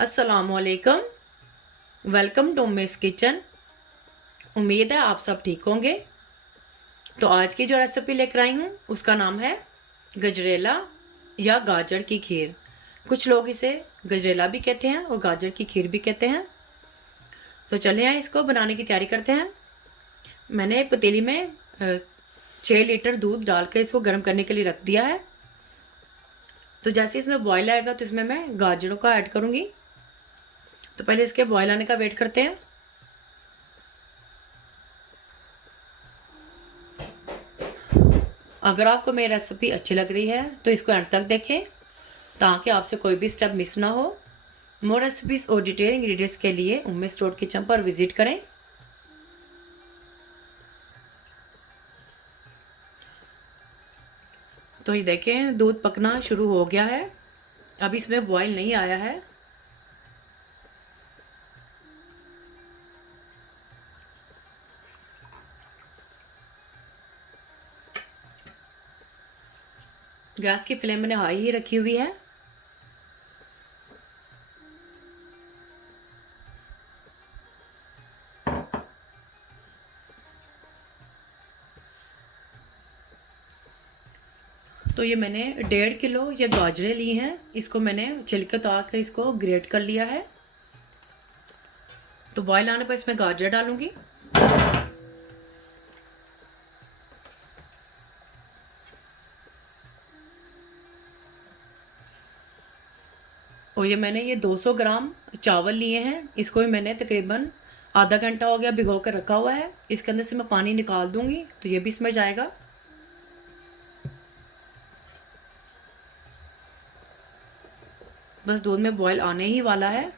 अस्सलामुअलैकुम। Welcome to Miss Kitchen. उम्मीद है आप सब ठीक होंगे। तो आज की जो रेसिपी लेकर आई हूँ उसका नाम है गजरेला या गाजर की खीर। कुछ लोग इसे गजरेला भी कहते हैं और गाजर की खीर भी कहते हैं। तो चले आए इसको बनाने की तैयारी करते हैं। मैंने पतीली में 6 लीटर दूध डालकर इसको गर्म करने के लिए रख दिया है। तो जैसे इसमें बॉयल आएगा तो इसमें मैं गाजरों का ऐड करूँगी। तो पहले इसके बॉयल आने का वेट करते हैं। अगर आपको मेरी रेसिपी अच्छी लग रही है तो इसको एंड तक देखें ताकि आपसे कोई भी स्टेप मिस ना हो। मोर रेसिपीज और डिटेल इंग्रेडिएंट्स के लिए उम्मी स्टोर किचन पर विजिट करें। तो ये देखें दूध पकना शुरू हो गया है। अब इसमें बॉयल नहीं आया है। गैस की फ्लेम मैंने हाई ही रखी हुई है। तो ये मैंने 1.5 किलो ये गाजरें ली हैं। इसको मैंने छिलके उतार कर इसको ग्रेट कर लिया है। तो बॉयल आने पर इसमें गाजर डालूंगी। और ये मैंने ये 200 ग्राम चावल लिए हैं। इसको भी मैंने तकरीबन आधा घंटा हो गया भिगो कर रखा हुआ है। इसके अंदर से मैं पानी निकाल दूंगी तो ये भी इसमें जाएगा। बस दूध में बॉयल आने ही वाला है।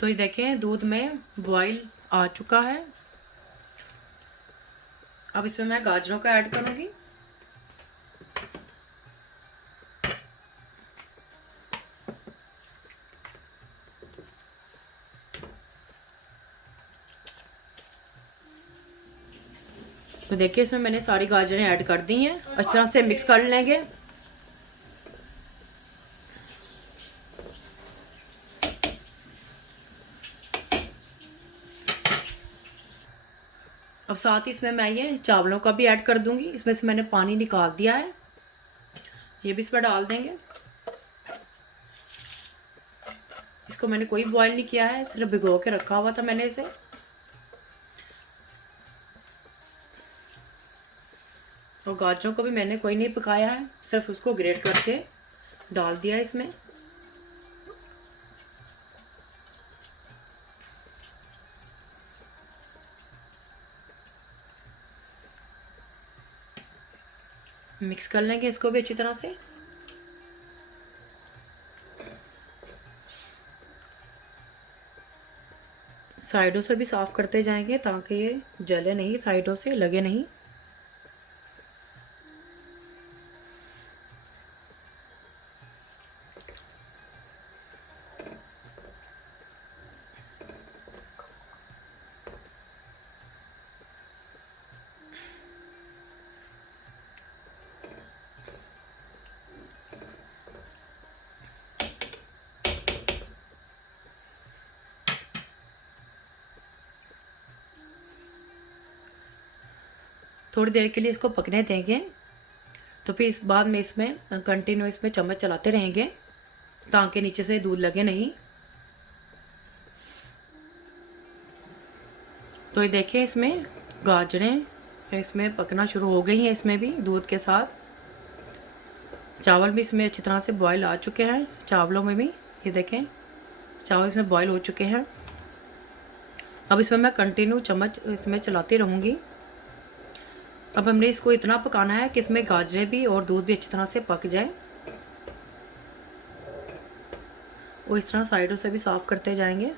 तो ये देखें दूध में बॉयल आ चुका है। अब इसमें मैं गाजरों का ऐड करूंगी। तो देखिए इसमें मैंने सारी गाजरें ऐड कर दी हैं। अच्छी तरह से मिक्स कर लेंगे। अब साथ ही इसमें मैं ये चावलों का भी ऐड कर दूंगी। इसमें से मैंने पानी निकाल दिया है। ये भी इसमें डाल देंगे। इसको मैंने कोई बॉयल नहीं किया है, सिर्फ भिगो के रखा हुआ था मैंने इसे। और गाजरों को भी मैंने कोई नहीं पकाया है, सिर्फ उसको ग्रेट करके डाल दिया है इसमें। मिक्स कर लेंगे इसको भी अच्छी तरह से। साइडों से भी साफ करते जाएंगे ताकि ये जले नहीं, साइडों से लगे नहीं। थोड़ी देर के लिए इसको पकने देंगे। तो फिर इस बाद में इसमें कंटिन्यू इसमें चम्मच चलाते रहेंगे ताकि नीचे से दूध लगे नहीं। तो ये देखिए इसमें गाजरें इसमें पकना शुरू हो गई हैं। इसमें भी दूध के साथ चावल भी इसमें अच्छी तरह से बॉयल आ चुके हैं। चावलों में भी ये देखें चावल इसमें बॉयल हो चुके हैं। अब इसमें मैं कंटिन्यू चम्मच इसमें चलाती रहूँगी। अब हमने इसको इतना पकाना है कि इसमें गाजरें भी और दूध भी अच्छी तरह से पक जाए। और इस तरह साइडों से भी साफ़ करते जाएंगे।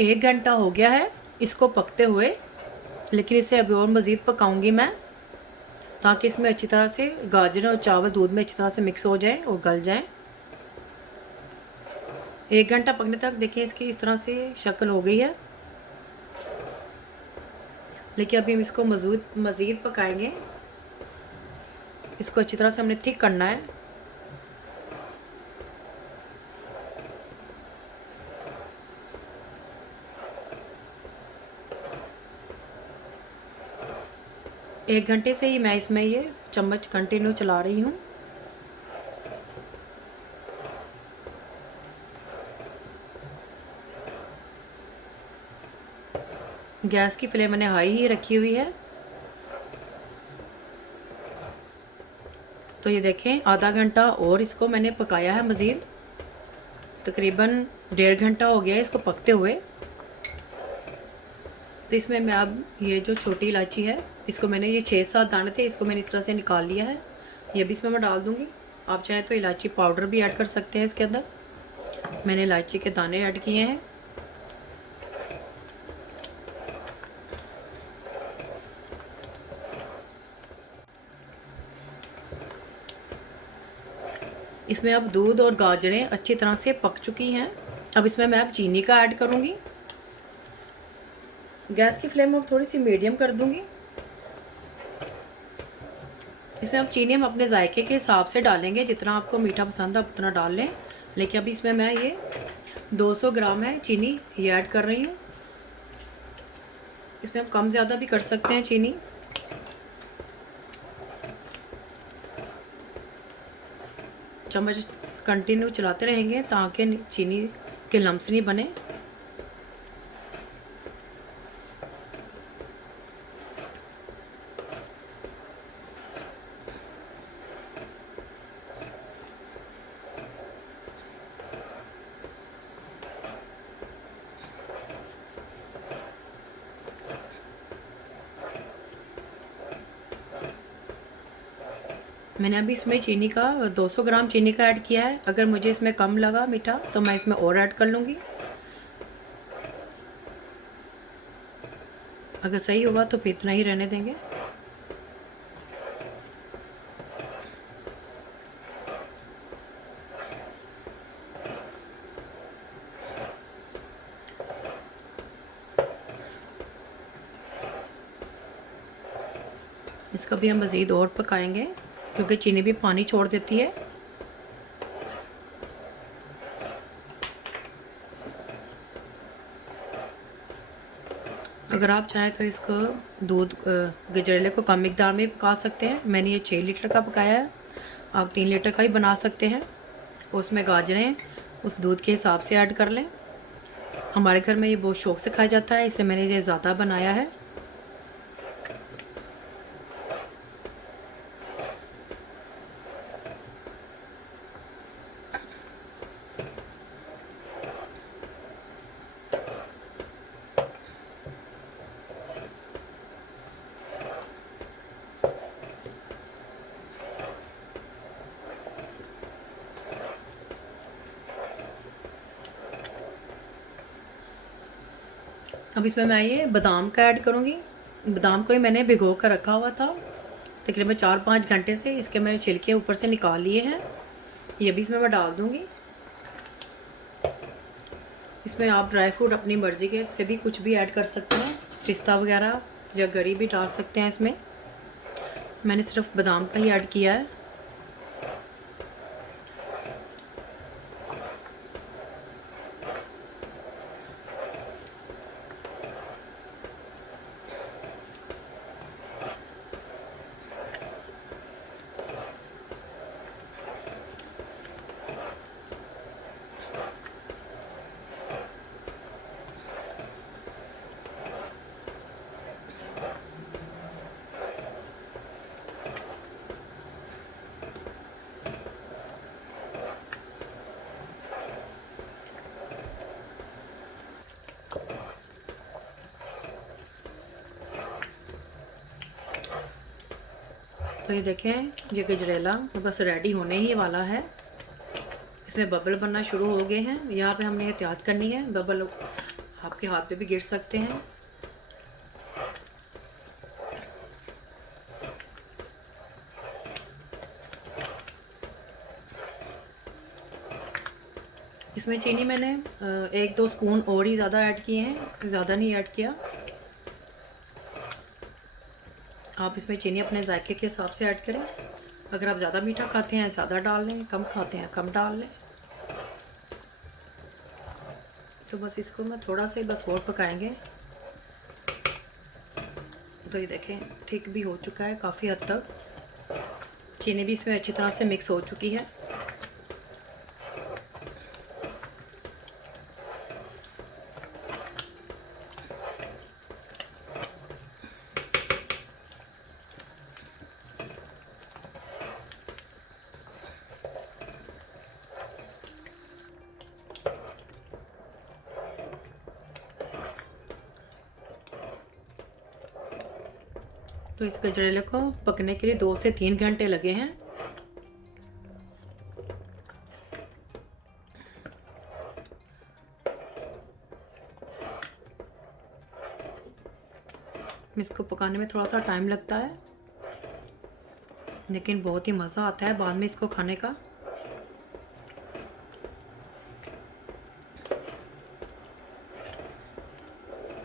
1 घंटा हो गया है इसको पकते हुए, लेकिन इसे अभी और मज़ीद पकाऊंगी मैं, ताकि इसमें अच्छी तरह से गाजर और चावल दूध में अच्छी तरह से मिक्स हो जाएं और गल जाएं। 1 घंटा पकने तक देखिए इसकी इस तरह से शक्ल हो गई है, लेकिन अभी हम इसको मज़ीद पकाएंगे। इसको अच्छी तरह से हमने थिक करना है। एक घंटे से ही मैं इसमें ये चम्मच कंटिन्यू चला रही हूँ। गैस की फ्लेम मैंने हाई ही रखी हुई है। तो ये देखें आधा घंटा और इसको मैंने पकाया है मज़ीद, तकरीबन 1.5 घंटा हो गया है इसको पकते हुए। तो इसमें मैं अब ये जो छोटी इलायची है, इसको मैंने ये 6-7 दाने थे, इसको मैंने इस तरह से निकाल लिया है। ये भी इसमें मैं डाल दूँगी। आप चाहें तो इलायची पाउडर भी ऐड कर सकते हैं इसके अंदर। मैंने इलायची के दाने ऐड किए हैं। इसमें अब दूध और गाजरें अच्छी तरह से पक चुकी हैं। अब इसमें मैं अब चीनी का ऐड करूँगी। गैस की फ्लेम अब थोड़ी सी मीडियम कर दूँगी। इसमें अब चीनी हम अपने जायके के हिसाब से डालेंगे, जितना आपको मीठा पसंद है उतना डाल लें। लेकिन अभी इसमें मैं ये 200 ग्राम है चीनी ये ऐड कर रही हूँ। इसमें हम कम ज़्यादा भी कर सकते हैं चीनी। चम्मच कंटिन्यू चलाते रहेंगे ताकि चीनी के लम्स नहीं बने। मैंने अभी इसमें चीनी का 200 ग्राम चीनी का ऐड किया है। अगर मुझे इसमें कम लगा मीठा तो मैं इसमें और ऐड कर लूँगी। अगर सही होगा तो फिर इतना ही रहने देंगे। इसको भी हम मज़ीद और पकाएंगे क्योंकि चीनी भी पानी छोड़ देती है। अगर आप चाहें तो इसको दूध गजरेले को कम मिकदार में पका सकते हैं। मैंने ये 6 लीटर का पकाया है, आप 3 लीटर का ही बना सकते हैं। उसमें गाजरें उस दूध के हिसाब से ऐड कर लें। हमारे घर में ये बहुत शौक़ से खाया जाता है, इसलिए मैंने ये ज़्यादा बनाया है। अब इसमें मैं ये बादाम का ऐड करूँगी। बादाम को ही मैंने भिगो कर रखा हुआ था, तकरीबन 4-5 घंटे से। इसके मैंने छिलके ऊपर से निकाल लिए हैं। ये भी इसमें मैं डाल दूँगी। इसमें आप ड्राई फ्रूट अपनी मर्ज़ी के से भी कुछ भी ऐड कर सकते हैं, पिस्ता वगैरह या गरी भी डाल सकते हैं इसमें। मैंने सिर्फ बादाम का ही ऐड किया है। तो ये देखें ये गजरेला बस रेडी होने ही वाला है। इसमें बबल बनना शुरू हो गए हैं। यहाँ पे हमने एहतियात करनी है, बबल आपके हाथ पे भी गिर सकते हैं। इसमें चीनी मैंने 1-2 स्पून और ही ज़्यादा ऐड किए हैं, ज़्यादा नहीं ऐड किया। आप इसमें चीनी अपने जायके के हिसाब से ऐड करें। अगर आप ज़्यादा मीठा खाते हैं ज़्यादा डाल लें, कम खाते हैं कम डाल लें। तो बस इसको मैं थोड़ा सा बस और पकाएंगे। तो ये देखें थिक भी हो चुका है काफ़ी हद तक, चीनी भी इसमें अच्छी तरह से मिक्स हो चुकी है। तो इस गजरेले को पकने के लिए 2 से 3 घंटे लगे हैं। इसको पकाने में थोड़ा सा टाइम लगता है, लेकिन बहुत ही मज़ा आता है बाद में इसको खाने का।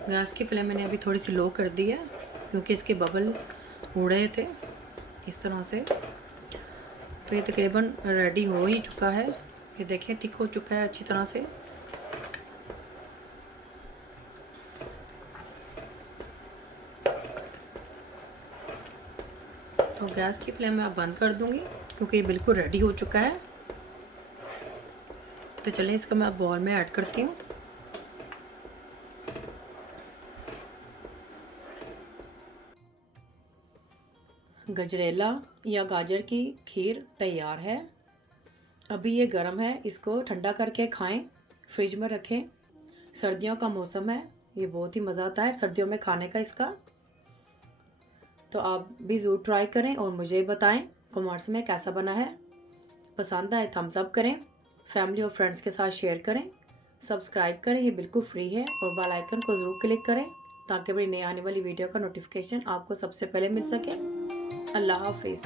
गैस की फ्लेम मैंने अभी थोड़ी सी लो कर दी है क्योंकि इसके बबल उड़ रहे थे इस तरह से। तो ये तकरीबन रेडी हो ही चुका है। ये देखें थिक हो चुका है अच्छी तरह से। तो गैस की फ्लेम मैं अब बंद कर दूंगी क्योंकि ये बिल्कुल रेडी हो चुका है। तो चलें इसको मैं अब बॉल में ऐड करती हूँ। गजरेला या गाजर की खीर तैयार है। अभी ये गर्म है, इसको ठंडा करके खाएं, फ्रिज में रखें। सर्दियों का मौसम है, ये बहुत ही मज़ा आता है सर्दियों में खाने का इसका। तो आप भी ज़रूर ट्राई करें और मुझे बताएं कमेंट्स में कैसा बना है। पसंद आए थम्स अप करें, फैमिली और फ्रेंड्स के साथ शेयर करें, सब्सक्राइब करें, ये बिल्कुल फ्री है। और बेल आइकन को ज़रूर क्लिक करें ताकि मेरी नई आने वाली वीडियो का नोटिफिकेशन आपको सबसे पहले मिल सके। अल्लाह हाफिज़।